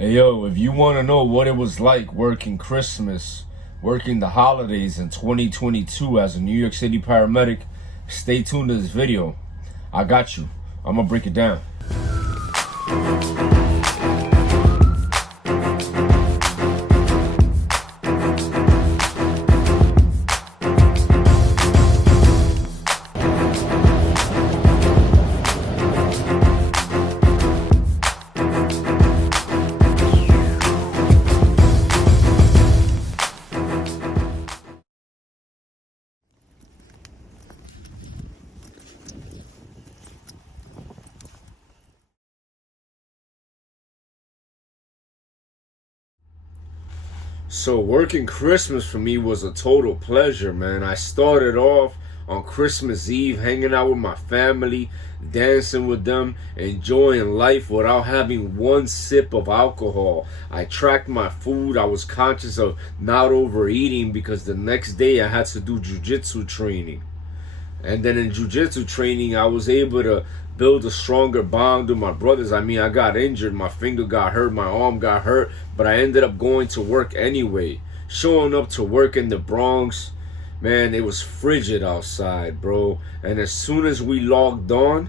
Hey yo, if you want to know what it was like working Christmas, working the holidays in 2022 as a New York City paramedic, stay tuned to this video. I got you. I'm gonna break it down. So working Christmas for me was a total pleasure, man. I started off on Christmas Eve hanging out with my family, dancing with them, enjoying life without having one sip of alcohol. I tracked my food. I was conscious of not overeating because the next day I had to do jiu-jitsu training. And then in jiu-jitsu training, I was able to build a stronger bond with my brothers. I mean, I got injured. My finger got hurt. My arm got hurt. But I ended up going to work anyway. Showing up to work in the Bronx. Man, it was frigid outside, bro. And as soon as we logged on,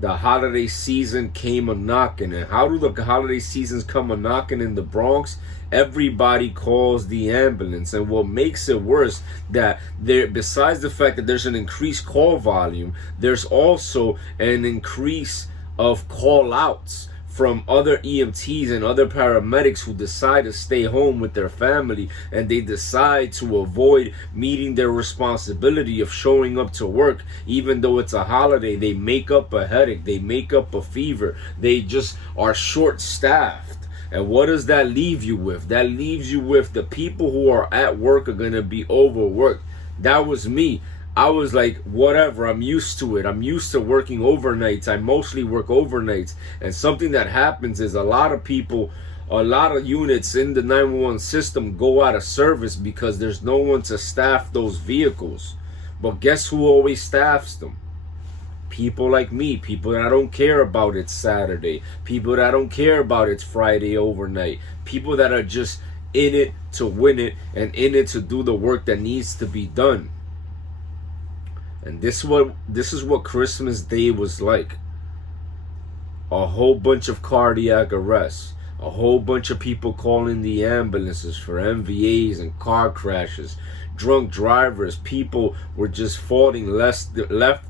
the holiday season came a-knocking. And how do the holiday seasons come a-knocking in the Bronx? Everybody calls the ambulance. And what makes it worse, that there, besides the fact that there's an increased call volume, there's also an increase of call outs from other EMTs and other paramedics who decide to stay home with their family, and they decide to avoid meeting their responsibility of showing up to work. Even though it's a holiday, they make up a headache, they make up a fever, they just are short-staffed. And what does that leave you with? That leaves you with the people who are at work are going to be overworked. That was me. I was like, whatever, I'm used to it. I'm used to working overnights. I mostly work overnights. And something that happens is a lot of people, a lot of units in the 911 system go out of service because there's no one to staff those vehicles. But guess who always staffs them? People like me, people that I don't care about it's Saturday, people that I don't care about it's Friday overnight, people that are just in it to win it and in it to do the work that needs to be done. And this is what Christmas Day was like. A whole bunch of cardiac arrests, a whole bunch of people calling the ambulances for MVAs and car crashes, drunk drivers. People were just falling left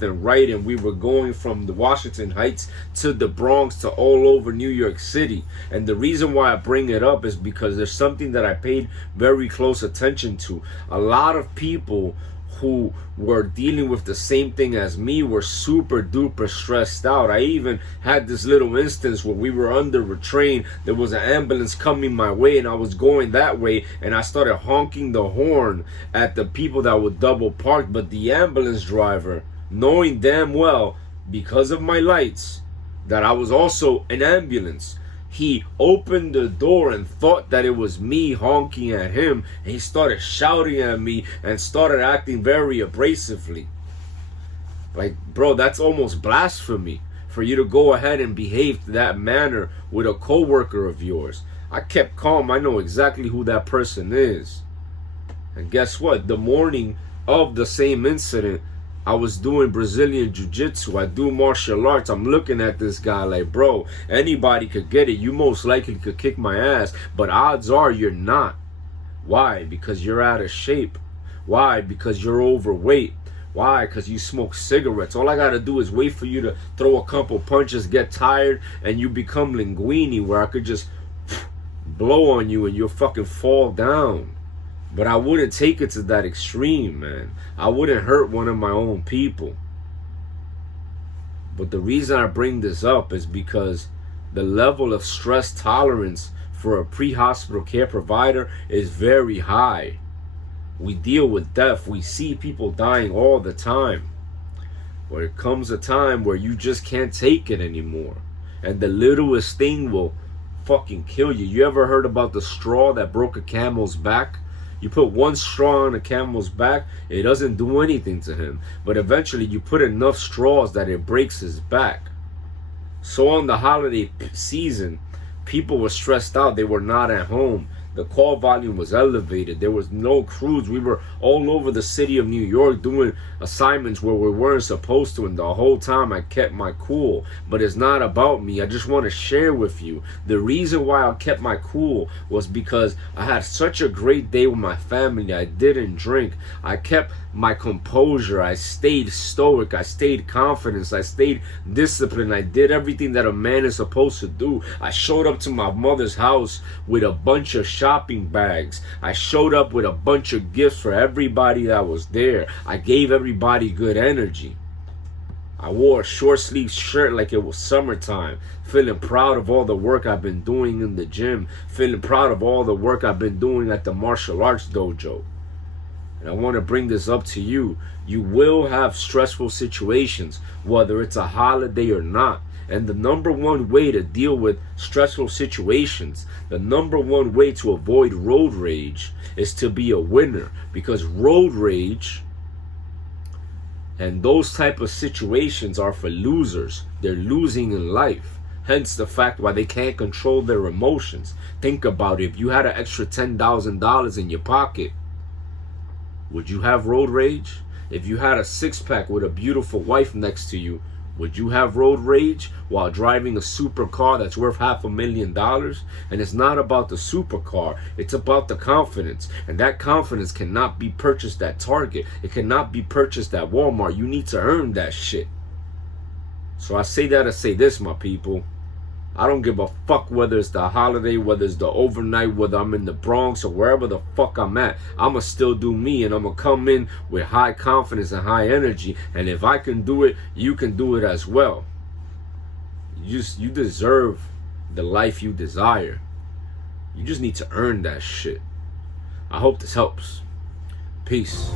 and right, and we were going from the Washington Heights to the Bronx to all over New York City. And the reason why I bring it up is because there's something that I paid very close attention to. A lot of people who were dealing with the same thing as me were super duper stressed out. I even had this little instance where we were under a train. There was an ambulance coming my way and I was going that way, and I started honking the horn at the people that would double park. But the ambulance driver, knowing damn well because of my lights that I was also an ambulance, he opened the door and thought that it was me honking at him, and he started shouting at me and started acting very abrasively. Like, bro, that's almost blasphemy for you to go ahead and behave that manner with a coworker of yours. I kept calm. I know exactly who that person is. And guess what? The morning of the same incident, I was doing Brazilian jiu-jitsu. I do martial arts. I'm looking at this guy like, bro, anybody could get it. You most likely could kick my ass, but odds are you're not. Why? Because you're out of shape. Why? Because you're overweight. Why? Because you smoke cigarettes. All I got to do is wait for you to throw a couple punches, get tired, and you become linguini, where I could just blow on you and you'll fucking fall down. But I wouldn't take it to that extreme, man. I wouldn't hurt one of my own people. But the reason I bring this up is because the level of stress tolerance for a pre-hospital care provider is very high. We deal with death. We see people dying all the time. But it comes a time where you just can't take it anymore. And the littlest thing will fucking kill you. You ever heard about the straw that broke a camel's back? You put one straw on a camel's back, it doesn't do anything to him. But eventually you put enough straws that it breaks his back. So on the holiday season, People were stressed out. They were not at home. The call volume was elevated. There was no crews. We were all over the city of New York doing assignments where we weren't supposed to, and the whole time I kept my cool. But it's not about me. I just want to share with you. The reason why I kept my cool was because I had such a great day with my family. I didn't drink. I kept my composure. I stayed stoic. I stayed confident. I stayed disciplined. I did everything that a man is supposed to do. I showed up to my mother's house with a bunch of shopping bags. I showed up with a bunch of gifts for everybody that was there. I gave everybody good energy. I wore a short sleeve shirt like it was summertime, feeling proud of all the work I've been doing in the gym, feeling proud of all the work I've been doing at the martial arts dojo. And I want to bring this up to you. You will have stressful situations, whether it's a holiday or not. And the number one way to deal with stressful situations, the number one way to avoid road rage is to be a winner. Because road rage and those type of situations are for losers. They're losing in life. Hence the fact why they can't control their emotions. Think about it. If you had an extra $10,000 in your pocket, would you have road rage? If you had a six-pack with a beautiful wife next to you, would you have road rage while driving a supercar that's worth $500,000? And it's not about the supercar. It's about the confidence. And that confidence cannot be purchased at Target. It cannot be purchased at Walmart. You need to earn that shit. So I say that to say this, my people. I don't give a fuck whether it's the holiday, whether it's the overnight, whether I'm in the Bronx or wherever the fuck I'm at. I'ma still do me, and I'ma come in with high confidence and high energy. And if I can do it, you can do it as well. You deserve the life you desire. You just need to earn that shit. I hope this helps. Peace.